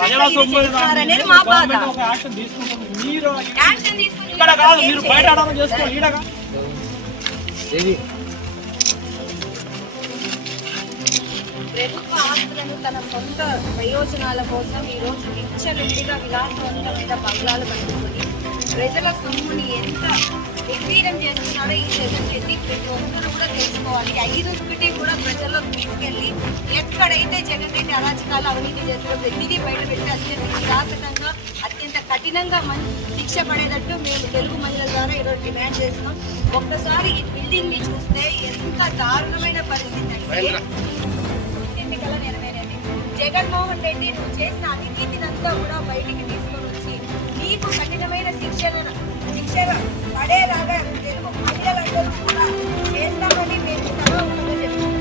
ప్రజల సొమ్ము ఇది చేస్తున్నారనేది మా బాధ గవర్నమెంట్ ఒక యాక్షన్ తీసుకుంటుంది మీరు యాక్షన్ తీసుకుని ఇక్కడ కాదు ఏం మీరు చేయాలి? బయట ఆడాలని చేసుకోండి ఈడ కాదు. ప్రభుత్వ ఆస్తులను తన సొంత ప్రయోజనాల కోసం ఈ రోజు విచ్చలెట్టిగా విలాసవంతమైన బంగ్లాలు కట్టుకొని ప్రజల సొమ్ముని ఎంత నిర్వీర్యం చేస్తున్నాడో ఈ జగన్ రెడ్డి ప్రతి ఒక్కరు కూడా తెలుసుకోవాలి. ఐదు స్కూటీ కూడా ప్రజల్లోకి తీసుకెళ్ళి ఎక్కడైతే జగన్ రెడ్డి అరాచకాలు అవినీతి చేస్తారో ప్రతిదీ బయట పెట్టి అత్యంత కిరాతకంగా అత్యంత కఠినంగా మన శిక్ష పడేటట్టు మేము తెలుగు మహిళల ద్వారా ఈరోజు డిమాండ్ చేస్తున్నాం. ఒక్కసారి ఈ బిల్డింగ్ని చూస్తే ఎంత దారుణమైన పరిస్థితి అంటే ఎన్నికల నెరవేరేది. జగన్మోహన్ రెడ్డి నువ్వు చేసిన అవినీతినంతా కూడా బయటికి తీసుకొని వచ్చి నీకు కఠినమైన శిక్షణ శిక్షణ పడేలాగా తెలుగు మహిళలందరూ కూడా చేస్తామని మేము సభాముఖంగా చెప్తున్నాం.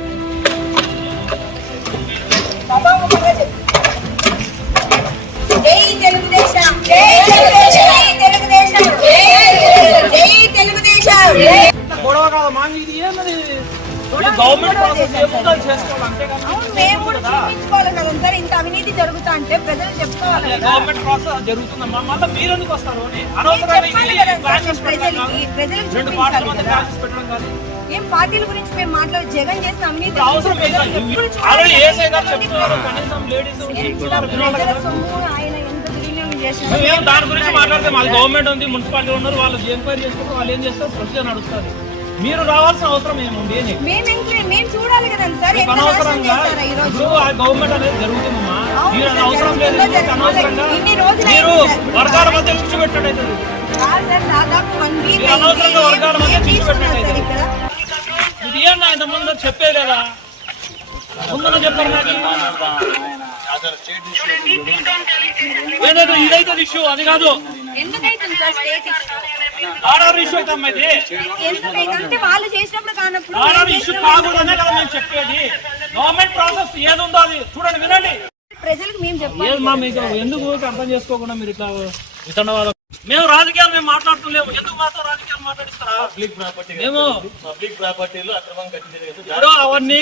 సభాముఖంగా చెప్తున్నాం. జై తెలుగుదేశం. జై తెలుగుదేశం. జై తెలుగుదేశం. జై తెలుగుదేశం. జై గొడవ కాదు మా ఇది ఏమది గొడవ గవర్నమెంట్ ప్రాసెస్ చేసుకోవాలి అంతేగాని అవును మేము కూడా చూపించుకోవాలి కదా సార్ ఇంత అవినీతి జరుగుతా అంటే ప్రజలు చెప్పుకోవాలి కదా. గవర్నమెంట్ ప్రాసెస్ జరుగుతుందమ్మా. మళ్ళీ మీరు ఎందుకు వస్తారు? ఏం పార్టీల గురించి మేము మాట్లాడి జగన్ చేసిన అవినీతి సొమ్ము ఆయన ఎంత దుర్వినియోగం దాని గురించి మాట్లాడితే. మాది గవర్నమెంట్ ఉంది మున్సిపాలిటీ ఉన్నారు వాళ్ళు ఎంక్వైరీ చేసుకుంటారు వాళ్ళు ఏం చేస్తారు? ప్రొసీజర్ నడుస్తుంది. మీరు రావాల్సిన అవసరం ఏముంది మేము చూడాలి కదా సార్ అనవసరంగా గవర్నమెంట్ అనేది జరుగుతుందమ్మా. మీరు సార్, అవసరం లేదు మీరు. వర్గాల మధ్య కూర్చోబెట్టాడు. అనవసరంగా వర్గాల మధ్య ఇక్కడ? ఇది ఏమన్నా ఇంత ముందు చెప్పేలేదా ముందున చెప్పారు నాకు. ఏదైతే ఇదైతే ఇష్యూ అది కాదు. ఆర్ఆర్ ఇష్యూ అయితే అమ్మా ఇది. ఎందుకైతుందంటే వాళ్ళు చేసినప్పుడు కానప్పుడు ఆర్ఆర్ ఇష్యూ కాకూడదనే కదా మేము చెప్పేది. గవర్నమెంట్ ప్రాసెస్ ఏది ఉందో అది చూడండి వినండి. ప్రజలకు మేము చెప్పాలి. ఎందుకు అర్థం చేసుకోకుండా మీరు ఇట్లా వితండవాదం మేము రాజకీయాలు మేము మాట్లాడుతున్నాము ఎందుకు మాతో రాజకీయాలు మాట్లాడిస్తారా? పబ్లిక్ ప్రాపర్టీ మేము పబ్లిక్ ప్రాపర్టీలో అక్రమం అవన్నీ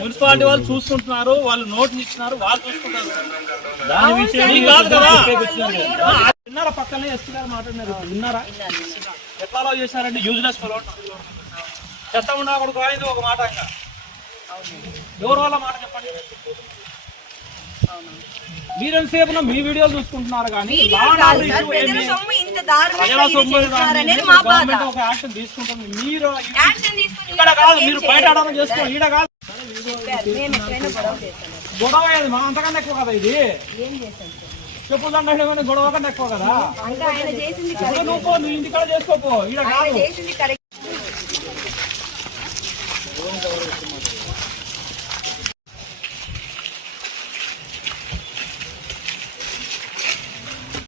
మున్సిపాలిటీ వాళ్ళు చూసుకుంటున్నారు వాళ్ళు నోటీస్ ఇచ్చినారు వాళ్ళు చూసుకుంటారు. దాని విషయం మీకు కాదు కదా. విన్నారా? పక్కనే ఎస్పీ గారు మాట్లాడినారు. విన్నారా? ఎట్లా అలౌ చేశారండి? యూజ్లెస్ ఫెలో చెత్త అనేది ఒక మాట ఇంకా. ఎవరు వాళ్ళ మాట చెప్పండి? మీరెంతసేపు మీ వీడియోలు చూసుకుంటున్నారు కానీ వీడియో ఒక యాక్షన్ తీసుకుంటుంది. మీరు ఇక్కడ కాదు మీరు? బయట చేసుకోండి ఈడ కాదు. గొడవ అయ్యేది మా అంతకన్నా ఎక్కువ కదా ఇది. చెప్పు దండ గొడవ కన్నా ఎక్కువ కదా. నువ్వు నువ్వు ఇంటికాడ చేసుకోపో ఈడ కాదు.